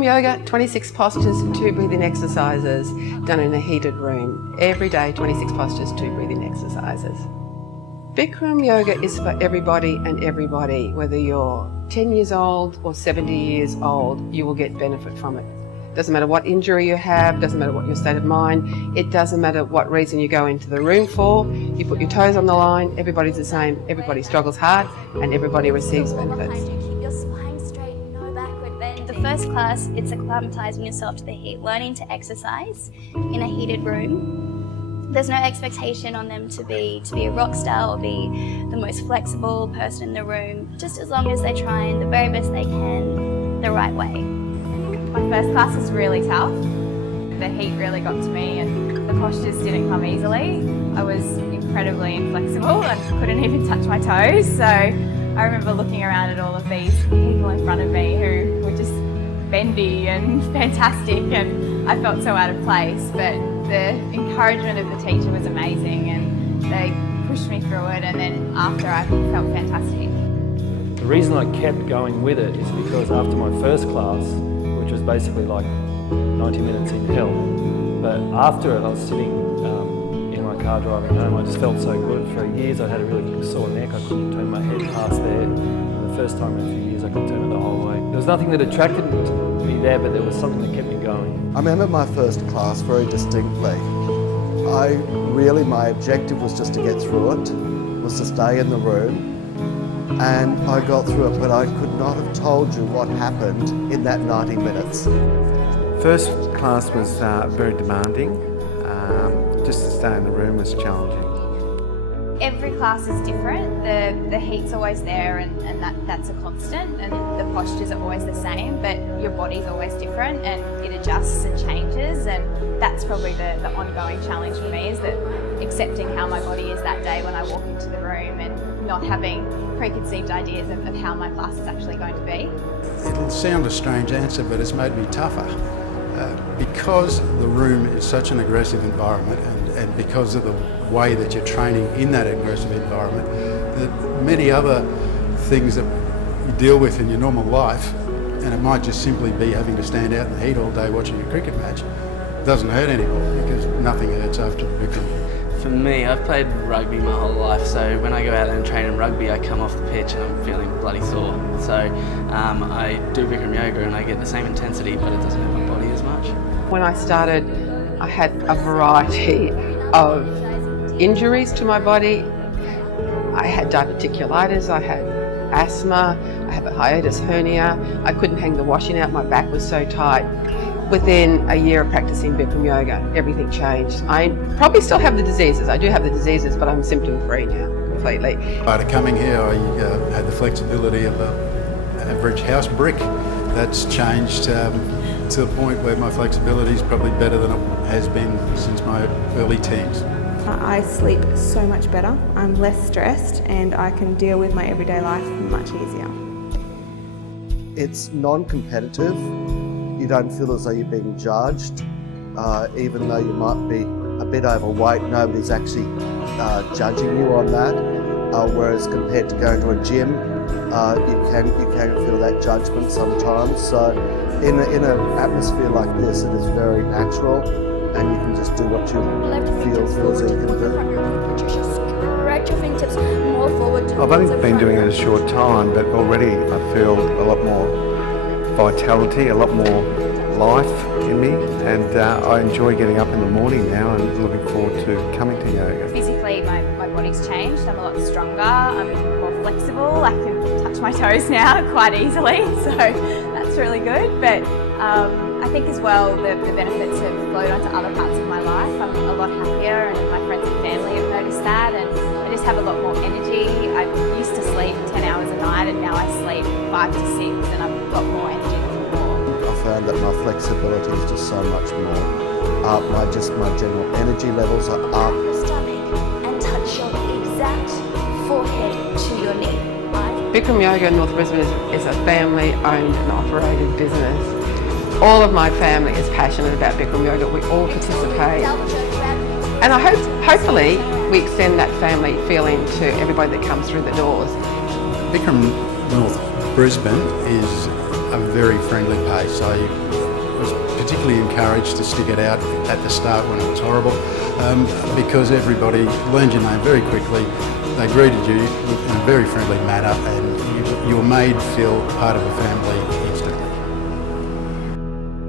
Bikram yoga, 26 postures, 2 breathing exercises done in a heated room. Every day, 26 postures, 2 breathing exercises. Bikram yoga is for everybody and everybody. Whether you're 10 years old or 70 years old, you will get benefit from it. Doesn't matter what injury you have, doesn't matter what your state of mind, it doesn't matter what reason you go into the room for. You put your toes on the line, everybody's the same, everybody struggles hard and everybody receives benefits. Keep your spine straight, no backward bend. The first class, it's acclimatizing yourself to the heat, learning to exercise in a heated room. There's no expectation on them to be a rock star or be the most flexible person in the room, just as long as they're trying the very best they can, the right way. My first class was really tough. The heat really got to me and the postures didn't come easily. I was incredibly inflexible and couldn't even touch my toes. So I remember looking around at all of these people in front of me who were just bendy and fantastic, and I felt so out of place. But the encouragement of the teacher was amazing and they pushed me through it, and then after I felt fantastic. The reason I kept going with it is because after my first class, which was basically like 90 minutes in hell, but after it I was sitting in my car driving home. I just felt so good. For years I had a really sore neck, I couldn't turn my head past there. And the first time in a few years I could turn it the whole way. There was nothing that attracted me there, but there was something that kept me going. I remember my first class very distinctly. My objective was just to get through it, was to stay in the room. And I got through it, but I could not have told you what happened in that 90 minutes. First class was very demanding. Just to stay in the room was challenging. Every class is different. The heat's always there and that's a constant, and the postures are always the same, but your body's always different and it adjusts and changes, and that's probably the ongoing challenge for me, is that accepting how my body is that day when I walk into the room and not having preconceived ideas of how my class is actually going to be. It'll sound a strange answer, but it's made me tougher. Because the room is such an aggressive environment, and because of the way that you're training in that aggressive environment, that many other things that you deal with in your normal life, and it might just simply be having to stand out in the heat all day watching a cricket match, doesn't hurt anymore, because nothing hurts after the Bikram. For me, I've played rugby my whole life, so when I go out there and train in rugby, I come off the pitch and I'm feeling bloody sore. So I do Bikram yoga and I get the same intensity, but it doesn't hurt my body as much. When I started, I had a variety of injuries to my body. I had diverticulitis, I had asthma, I had a hiatus hernia, I couldn't hang the washing out, my back was so tight. Within a year of practicing Bikram yoga, everything changed. I probably still have the diseases. I do have the diseases, but I'm symptom-free now, completely. Prior to coming here, I had the flexibility of an average house brick. That's changed to the point where my flexibility is probably better than it has been since my early teens. I sleep so much better, I'm less stressed, and I can deal with my everyday life much easier. It's non-competitive. You don't feel as though you're being judged. Even though you might be a bit overweight, nobody's actually judging you on that. Whereas compared to going to a gym, you can feel that judgment sometimes. So in an atmosphere like this, it is very natural, and you can just do what you feel as you can do. Stretch your fingertips more forward. I've only been doing it a short time, but already I feel a lot more vitality, a lot more life in me, and I enjoy getting up in the morning now and looking forward to coming to yoga. Physically, my body's changed. I'm a lot stronger, I'm more flexible, I can touch my toes now quite easily, so that's really good. But I think as well the benefits have flowed onto other parts of my life. I'm a lot happier, and my friends and family have noticed that, and I just have a lot more energy. I used to sleep 10 hours a night, and now I sleep 5 to 6, and I've got more energy than before. I found that my flexibility is just so much more. My general energy levels are up. Your stomach and touch your exact forehead to your knee. Bikram Yoga in North Brisbane is a family-owned and operated business. All of my family is passionate about Bikram Yoga. We all participate. And hopefully we extend that family feeling to everybody that comes through the doors. Bikram North Brisbane is a very friendly pace. I was particularly encouraged to stick it out at the start when it was horrible, because everybody learned your name very quickly. They greeted you in a very friendly manner, and you were made feel part of a family